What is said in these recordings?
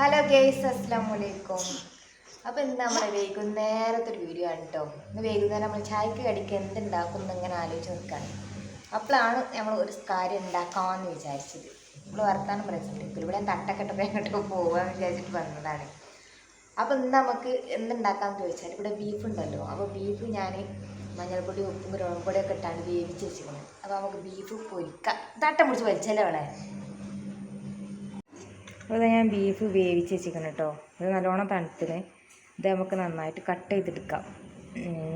Hello guys അസ്സാം വലൈക്കും അപ്പോൾ ഇന്ന് നമ്മൾ വൈകുന്നേരത്തെ ഒരു വീഡിയോ ആണ് കേട്ടോ ഇന്ന് വൈകുന്നേരം നമ്മൾ ചായക്ക് കടിക്ക് എന്തുണ്ടാക്കും എന്നിങ്ങനെ ആലോചിച്ച് നിൽക്കുകയാണ് അപ്പോഴാണ് നമ്മൾ ഒരു കാര്യം ഉണ്ടാക്കാമെന്ന് വിചാരിച്ചത്. നമ്മൾ വർത്താനം പറയുന്നത് ഇവിടെ തട്ടക്കെട്ടൊക്കെ അങ്ങോട്ട് പോകാമെന്ന് വിചാരിച്ചിട്ട് വന്നതാണ്. അപ്പോൾ ഇന്ന് നമുക്ക് എന്തുണ്ടാക്കാമെന്ന് ചോദിച്ചാൽ ഇവിടെ ബീഫ് ഉണ്ടല്ലോ. അപ്പോൾ ബീഫ് ഞാൻ മഞ്ഞൾപ്പൊടി ഉപ്പും കുരുമുളക് പൊടിയൊക്കെ ഇട്ടാണ് വേവിച്ച് വെച്ചിരിക്കുന്നത്. അപ്പോൾ നമുക്ക് ബീഫ് പൊരിക്കാം. തട്ടം പിടിച്ച് വലിച്ചല്ലേ അവളെ അപ്പോൾ ഞാൻ ബീഫ് വേവിച്ച് വെച്ചിരിക്കണം കേട്ടോ ഇത് നല്ലോണം തണുത്തിന്. ഇത് നമുക്ക് നന്നായിട്ട് കട്ട് ചെയ്തെടുക്കാം.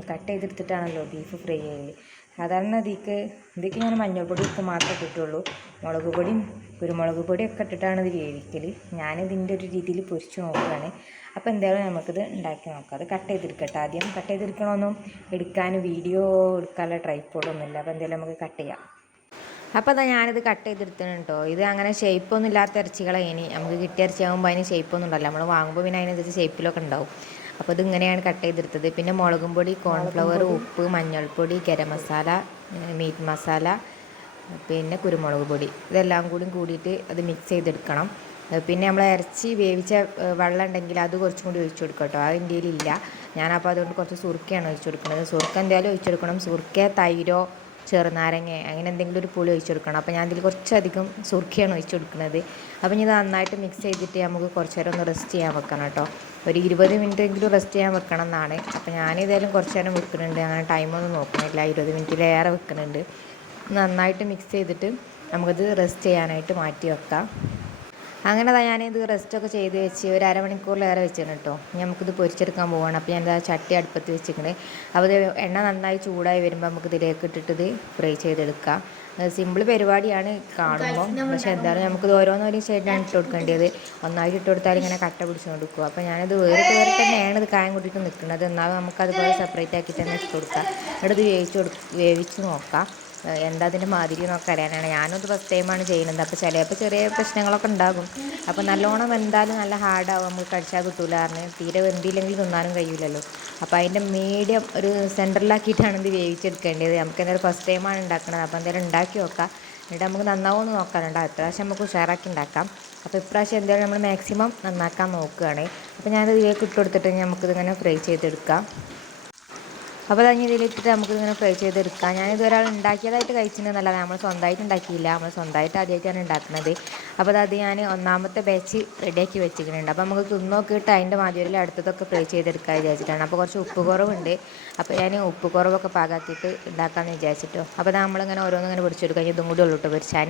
കട്ട് ചെയ്തെടുത്തിട്ടാണല്ലോ ബീഫ് ഫ്രൈ ചെയ്യുന്നത് സാധാരണ ഇതിക്ക് ഇതിക്ക് ഞാൻ മഞ്ഞൾപ്പൊടി ഉപ്പ് മാത്രമേ ഇട്ടിട്ടുള്ളൂ മുളക് പൊടിയും കുരുമുളക് പൊടിയൊക്കെ ഇട്ടിട്ടാണ് ഇത് വേവിക്കൽ ഞാനിതിന്റെ ഒരു രീതിയിൽ പൊരിച്ച് നോക്കുകയാണ് അപ്പോൾ എന്തായാലും നമുക്കിത് ഉണ്ടാക്കി നോക്കാം. അത് കട്ട് ചെയ്തെടുക്കട്ടെ. ആദ്യം കട്ട് ചെയ്തെടുക്കണമെന്നും എടുക്കാൻ വീഡിയോ എടുക്കാനുള്ള ട്രൈപ്പോഡൊന്നുമില്ല അപ്പോൾ എന്തായാലും നമുക്ക് കട്ട് ചെയ്യാം. അപ്പോൾ അതാ ഞാനിത് കട്ട് ചെയ്തെടുത്തത് കേട്ടോ ഇത് അങ്ങനെ ഷേപ്പൊന്നും ഇല്ലാത്ത ഇറച്ചികളാണ് ഇനി. നമുക്ക് കിട്ടിയ ഇറച്ചി ആകുമ്പോൾ അതിന് ഷേപ്പൊന്നും ഉണ്ടല്ലോ നമ്മൾ വാങ്ങുമ്പോൾ പിന്നെ അതിനനുസരിച്ച് ഷേപ്പിലൊക്കെ ഉണ്ടാവും. അപ്പോൾ ഇതിങ്ങനെയാണ് ഇങ്ങനെയാണ് കട്ട് ചെയ്തെടുത്തത്. പിന്നെ മുളകും പൊടി കോൺഫ്ലവർ ഉപ്പ് മഞ്ഞൾപ്പൊടി ഗരം മസാല മീറ്റ് മസാല പിന്നെ കുരുമുളക് പൊടി. ഇതെല്ലാം കൂടി കൂടിയിട്ട് അത് മിക്സ് ചെയ്തെടുക്കണം. പിന്നെ നമ്മൾ ഇറച്ചി വേവിച്ച വെള്ളം ഉണ്ടെങ്കിൽ അത് കുറച്ചും കൂടി ഒഴിച്ചു കൊടുക്കും കേട്ടോ അത് ഇന്ത്യയിലില്ല ഞാനപ്പോൾ അതുകൊണ്ട് കുറച്ച് സുർക്കയാണ് ഒഴിച്ചു കൊടുക്കുന്നത്. സുർക്ക എന്തായാലും ഒഴിച്ചു കൊടുക്കണം. സുർക്ക തൈരോ ചെറുനാരങ്ങ അങ്ങനെ എന്തെങ്കിലും ഒരു പുളി ഒഴിച്ചു കൊടുക്കണം. അപ്പോൾ ഞാൻ ഇതിൽ കുറച്ചധികം സുർക്കിയാണ് ഒഴിച്ചു കൊടുക്കുന്നത്. അപ്പോൾ ഇത് നന്നായിട്ട് മിക്സ് ചെയ്തിട്ട് നമുക്ക് കുറച്ച് നേരം ഒന്ന് റെസ്റ്റ് ചെയ്യാൻ വെക്കണം കേട്ടോ. ഒരു ഇരുപത് മിനിറ്റ് എങ്കിലും റെസ്റ്റ് ചെയ്യാൻ വെക്കണം എന്നാണ്. അപ്പോൾ ഞാനിതായാലും കുറച്ച് നേരം വെക്കുന്നുണ്ട്. അങ്ങനെ ടൈമൊന്നും നോക്കുന്നില്ല. ഇരുപത് മിനിറ്റിലേറെ വെക്കുന്നുണ്ട്. നന്നായിട്ട് മിക്സ് ചെയ്തിട്ട് നമുക്കത് റെസ്റ്റ് ചെയ്യാനായിട്ട് മാറ്റി വെക്കാം. അങ്ങനെ ഞാൻ ഞാനിത് റെസ്റ്റൊക്കെ ചെയ്ത് വെച്ച് ഒരു അരമണിക്കൂറിലേറെ വെച്ചിരുന്നു കേട്ടോ. നമുക്കിത് പൊരിച്ചെടുക്കാൻ പോവാണ്. അപ്പോൾ ഞാനിത് ചട്ടി അടുപ്പത്ത് വെച്ചിട്ടുണ്ട് അപ്പോൾ ഇത് എണ്ണ നന്നായി ചൂടായി വരുമ്പോൾ നമുക്ക് ഇതിലേക്ക് ഇട്ടിട്ട് ഇത് ഫ്രൈ ചെയ്തെടുക്കാം. സിമ്പിൾ പരിപാടിയാണ് കാണുമ്പോൾ പക്ഷേ എന്തായാലും നമുക്കിത് ഓരോന്നോരോ സൈഡിലാണ് ഇട്ട് കൊടുക്കേണ്ടത്. ഒന്നായിട്ട് ഇട്ട് കൊടുത്താൽ ഇങ്ങനെ കട്ട പിടിച്ചു കൊടുക്കും അപ്പോൾ ഞാനിത് വേറിട്ട് വേറെ തന്നെയാണ് ഇത് കായം കൂട്ടിയിട്ട് നിൽക്കുന്നത്. എന്നാലും നമുക്കതുപോലെ സെപ്പറേറ്റ് ആക്കി തന്നെ ഇട്ട് കൊടുക്കാം. എന്നിട്ട് ഇത് വേവിച്ച് കൊടു വേവിച്ച് നോക്കാം. എന്താ അതിന്റെ മാതിരി എന്നൊക്കെ അറിയാനാണ്. ഞാനും ഇത് ഫസ്റ്റ് ടൈമാണ് ചെയ്യുന്നത്. അപ്പോൾ ചിലപ്പോൾ ചെറിയ പ്രശ്നങ്ങളൊക്കെ ഉണ്ടാകും. അപ്പോൾ നല്ലോണം എന്തായാലും നല്ല ഹാർഡാവും നമുക്ക് കഴിച്ചാൽ കിട്ടൂല പറഞ്ഞ് തീരെ വെന്തില്ലെങ്കിൽ തിന്നാനും കഴിയില്ലല്ലോ അപ്പോൾ അതിന്റെ മീഡിയം ഒരു സെന്ററിലാക്കിയിട്ടാണ് ഇത് വേവിച്ചെടുക്കേണ്ടത്. നമുക്ക് എന്തായാലും ഫസ്റ്റ് ടൈമാണ് ഉണ്ടാക്കുന്നത് അപ്പോൾ എന്തായാലും ഉണ്ടാക്കി നോക്കാം. എന്നിട്ട് നമുക്ക് നന്നാവുമെന്ന് നോക്കാനുണ്ട്. ഇപ്രാവശ്യം നമുക്ക് ഉഷാറാക്കി ഉണ്ടാക്കാം. അപ്പോൾ ഇപ്രാവശ്യം എന്തായാലും നമ്മൾ മാക്സിമം നന്നാക്കാൻ നോക്കുകയാണ്. അപ്പോൾ ഞാനത് ഇതിലേക്ക് ഇട്ട് കൊടുത്തിട്ട് നമുക്കിതിങ്ങനെ ഫ്രൈ ചെയ്തെടുക്കാം. അപ്പോൾ അത് ഇതിലിട്ടിട്ട് നമുക്ക് ഇങ്ങനെ ഫ്രൈ ചെയ്തെടുക്കാം. ഞാനിത് ഒരാൾ ഉണ്ടാക്കിയതായിട്ട് കഴിച്ചിട്ടുണ്ടെന്നല്ല നമ്മൾ സ്വന്തമായിട്ട് ഉണ്ടാക്കിയില്ല. നമ്മൾ സ്വന്തമായിട്ട് ആദ്യമായിട്ടാണ് ഉണ്ടാക്കുന്നത്. അപ്പോൾ അത് ഞാൻ ഒന്നാമത്തെ ബാച്ച് റെഡിയാക്കി വെച്ചിട്ടുണ്ട് അപ്പോൾ നമുക്ക് തിന്നോക്കിയിട്ട് അതിന്റെ മാതിരിയിൽ അടുത്തതൊക്കെ ഫ്രൈ ചെയ്തെടുക്കാൻ വിചാരിച്ചിട്ടാണ്. അപ്പോൾ കുറച്ച് ഉപ്പ് കുറവുണ്ട്. അപ്പോൾ ഞാൻ ഉപ്പ് കുറവൊക്കെ പാകാക്കിയിട്ട് ഉണ്ടാക്കാമെന്ന് വിചാരിച്ചിട്ടോ. അപ്പോൾ നമ്മളിങ്ങനെ ഓരോന്നും ഇങ്ങനെ പൊടിച്ചെടുക്കാം. ഇതും കൂടി ഉള്ളിട്ട് പൊരിച്ചാൻ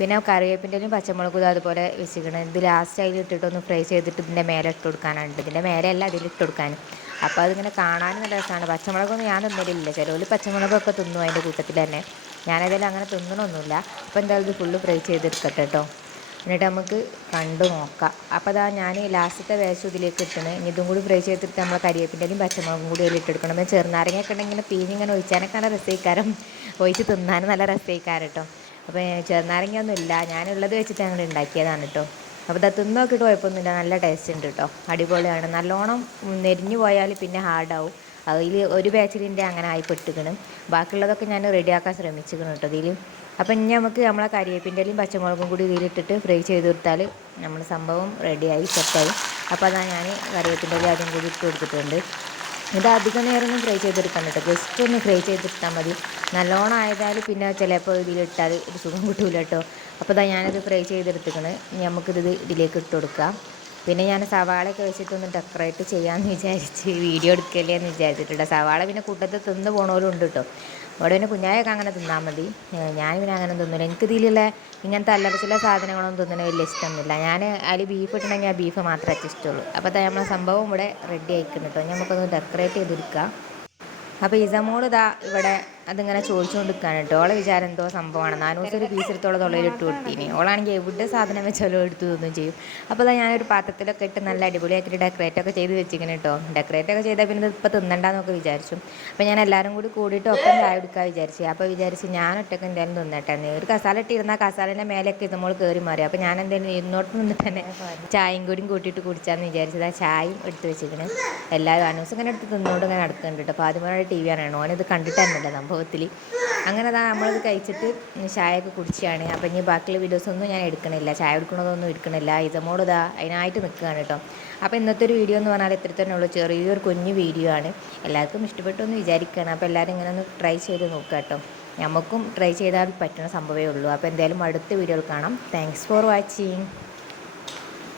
പിന്നെ കറിവേപ്പിന്റെയും പച്ചമുളകും അതുപോലെ വെച്ചിട്ടുണ്ട് ഇത് ലാസ്റ്റ് അതിൽ ഇട്ടിട്ടൊന്ന് ഫ്രൈ ചെയ്തിട്ട് ഇതിന്റെ മേലെ ഇട്ട് കൊടുക്കാനാണ്. ഇതിന്റെ മേലെയല്ല അതിൽ ഇട്ട് കൊടുക്കാൻ അപ്പോൾ അതിങ്ങനെ കാണാനും നല്ല രസമാണ്. പച്ചമുളകൊന്നും ഞാൻ തിന്നലില്ല. ചിലവർ പച്ചമുളകൊക്കെ തിന്നു അതിന്റെ കൂട്ടത്തിൽ തന്നെ. ഞാനതിൽ അങ്ങനെ തിന്നണമൊന്നുമില്ല അപ്പോൾ എന്തായാലും ഇത് ഫുള്ള് ഫ്രൈ ചെയ്തെടുക്കട്ടെ കേട്ടോ എന്നിട്ട് നമുക്ക് കണ്ടു നോക്കാം. അപ്പോൾ അതാ ഞാൻ ലാസ്റ്റത്തെ വേസ്റ്റ് ഇതിലേക്ക് ഇട്ടണ്. ഇനി ഇതും കൂടി ഫ്രൈ ചെയ്തിട്ട് നമ്മൾ കരിയേപ്പിന്റെയും പച്ചമുളകും കൂടി അതിൽ ഇട്ടെടുക്കണം പിന്നെ ചെറുനാരങ്ങയൊക്കെ ഉണ്ടെങ്കിൽ പീഞ്ഞിങ്ങനെ ഒഴിച്ചാനൊക്കെ നല്ല രസമായിക്കാരം ഒഴിച്ച് തിന്നാനും നല്ല രസമായിക്കാരം കേട്ടോ അപ്പോൾ ചെറുനാരങ്ങയൊന്നും ഇല്ല ഞാനുള്ളത് വെച്ചിട്ട് ഞങ്ങൾ ഉണ്ടാക്കിയതാണ് കേട്ടോ അപ്പോൾ ഇത് തിന്നോക്കിയിട്ട് കുഴപ്പമൊന്നുമില്ല നല്ല ടേസ്റ്റ് ഉണ്ട് കേട്ടോ അടിപൊളിയാണ്. നല്ലോണം നെരിഞ്ഞു പോയാൽ പിന്നെ ഹാർഡാവും അതിൽ ഒരു ബാച്ചിലിന്റെ അങ്ങനെ ആയി പെട്ടുക്കണം. ബാക്കിയുള്ളതൊക്കെ ഞാൻ റെഡിയാക്കാൻ ശ്രമിച്ചിരിക്കണം കേട്ടോ ഇതിൽ അപ്പം ഇനി നമുക്ക് നമ്മളെ കരിയേപ്പിന്റെയും പച്ചമുളകും കൂടി ഇതിലിട്ടിട്ട് ഫ്രൈ ചെയ്ത് കൊടുത്താൽ നമ്മുടെ സംഭവം റെഡിയായി സെറ്റായി അപ്പോൾ അതാണ് ഞാൻ കറിവേപ്പിന്റെ അതും കൂടി ഇട്ട് കൊടുത്തിട്ടുണ്ട്. ഇത് അധികം നേരമൊന്നും ഫ്രൈ ചെയ്തെടുക്കാൻ കേട്ടോ ജസ്റ്റ് ഒന്ന് ഫ്രൈ ചെയ്തെടുത്താൽ മതി. നല്ലോണം ആയതാൽ പിന്നെ ചിലപ്പോൾ ഇതിലിട്ടാൽ ഒരു സുഖം കിട്ടൂല കേട്ടോ അപ്പോൾ ഇതാ ഞാനിത് ഫ്രൈ ചെയ്തെടുത്തിക്കണ്. നമുക്കിത് ഇതിലേക്ക് ഇട്ട് കൊടുക്കാം. പിന്നെ ഞാൻ സവാളയൊക്കെ വെച്ചിട്ടൊന്ന് ഡെക്കറേറ്റ് ചെയ്യാമെന്ന് വിചാരിച്ച് വീഡിയോ എടുക്കല്ലേ എന്ന് വിചാരിച്ചിട്ടുണ്ട്. സവാള പിന്നെ കൂട്ടത്തിൽ തിന്ന് പോണവരും ഉണ്ട് കേട്ടോ അവിടെ പിന്നെ കുഞ്ഞായൊക്കെ അങ്ങനെ തിന്നാൽ മതി. ഞാൻ പിന്നെ അങ്ങനെ തിന്നില്ല എനിക്ക് ഇതിലുള്ള ഇങ്ങനത്തെ അല്ലറ സാധനങ്ങളൊന്നും തിന്നണ വലിയ ഇഷ്ടമൊന്നുമില്ല ഞാൻ അതിൽ ബീഫ് ഇട്ടുണ്ടെങ്കിൽ ആ ബീഫ് മാത്രമേ ഇഷ്ടമുള്ളൂ. അപ്പോൾ നമ്മളെ സംഭവം ഇവിടെ റെഡി ആയിക്കുന്നു കേട്ടോ നമുക്കൊന്ന് ഡെക്കറേറ്റ് ചെയ്തെടുക്കാം. അപ്പോൾ ഇസമോൾ ഇതാ ഇവിടെ അതിങ്ങനെ ചോദിച്ചുകൊണ്ടിരിക്കുകയാണ് കേട്ടോ. ഓളെ വിചാരം എന്തോ സംഭവമാണ്. നാനൂസ് ഒരു പീസ് എടുത്തോളം തൊള്ളയിൽ ഇട്ട് കൊടുത്തിന്. ഓളാണെങ്കിൽ എവിടെ സാധനം വെച്ചാലും എടുത്തു തോന്നും ചെയ്യും. അപ്പോൾ ഞാനൊരു പാത്രത്തിലൊക്കെ ഇട്ട് നല്ല അടിപൊളിയാക്കിയിട്ട് ഡെക്കറേറ്റ് ഒക്കെ ചെയ്ത് വെച്ചിങ്ങനെ കേട്ടോ. ഡെക്കറേറ്റ് ഒക്കെ ചെയ്താൽ പിന്നെ ഇപ്പോൾ തിന്നണ്ടെന്നൊക്കെ വിചാരിച്ചു. അപ്പോൾ ഞാൻ എല്ലാവരും കൂടി കൂടിയിട്ട് ഒപ്പം ചായ എടുക്കാൻ വിചാരിച്ചു. അപ്പോൾ വിചാരിച്ച് ഞാൻ ഒറ്റയ്ക്ക് എന്തായാലും തിന്നട്ടെ ഒരു കസാല ഇട്ടിരുന്നാൽ കസാലിന്റെ മേലെയൊക്കെ ഇതുമ്പോൾ കയറി മാറി. അപ്പോൾ ഞാൻ എന്തായാലും ഇരുന്നോട്ട് നിന്ന് തന്നെ ചായയും കൂടിയും കൂട്ടിയിട്ട് കുടിച്ചാന്ന് വിചാരിച്ചത് ആ ചായയും എടുത്ത് വെച്ചിരിക്കണേ. എല്ലാവരും അനൂസ് ഇങ്ങനെ എടുത്ത് തിന്നുകൊണ്ട് ഇങ്ങനെ നടക്കുന്നുണ്ട് കേട്ടോ. അപ്പോൾ ആദ്യമായിട്ട് ടി വി ആണ്. ഓനിത് കണ്ടിട്ട് തന്നെയല്ല നമ്മൾ സംഭവത്തിൽ അങ്ങനെ അതാ നമ്മളത് കഴിച്ചിട്ട് ചായയൊക്കെ കുടിച്ചാണ്. അപ്പം ഇനി ബാക്കിയുള്ള വീഡിയോസ് ഒന്നും ഞാൻ എടുക്കണില്ല. ചായ എടുക്കണതൊന്നും എടുക്കണില്ല. ഇതമോട് ഇതാ അതിനായിട്ട് നിൽക്കുകയാണ് കേട്ടോ. അപ്പോൾ ഇന്നത്തെ ഒരു വീഡിയോ എന്ന് പറഞ്ഞാൽ ഇത്ര തന്നെ ഉള്ളൂ. ചെറിയൊരു കുഞ്ഞു വീഡിയോ ആണ്. എല്ലാവർക്കും ഇഷ്ടപ്പെട്ടു എന്ന് വിചാരിക്കുകയാണ്. അപ്പോൾ എല്ലാവരും ഇങ്ങനെ ഒന്ന് ട്രൈ ചെയ്ത് നോക്കുക കേട്ടോ. നമുക്കും ട്രൈ ചെയ്താൽ പറ്റുന്ന സംഭവമേ ഉള്ളൂ. അപ്പോൾ എന്തായാലും അടുത്ത വീഡിയോയിൽ കാണാം. Thanks for watching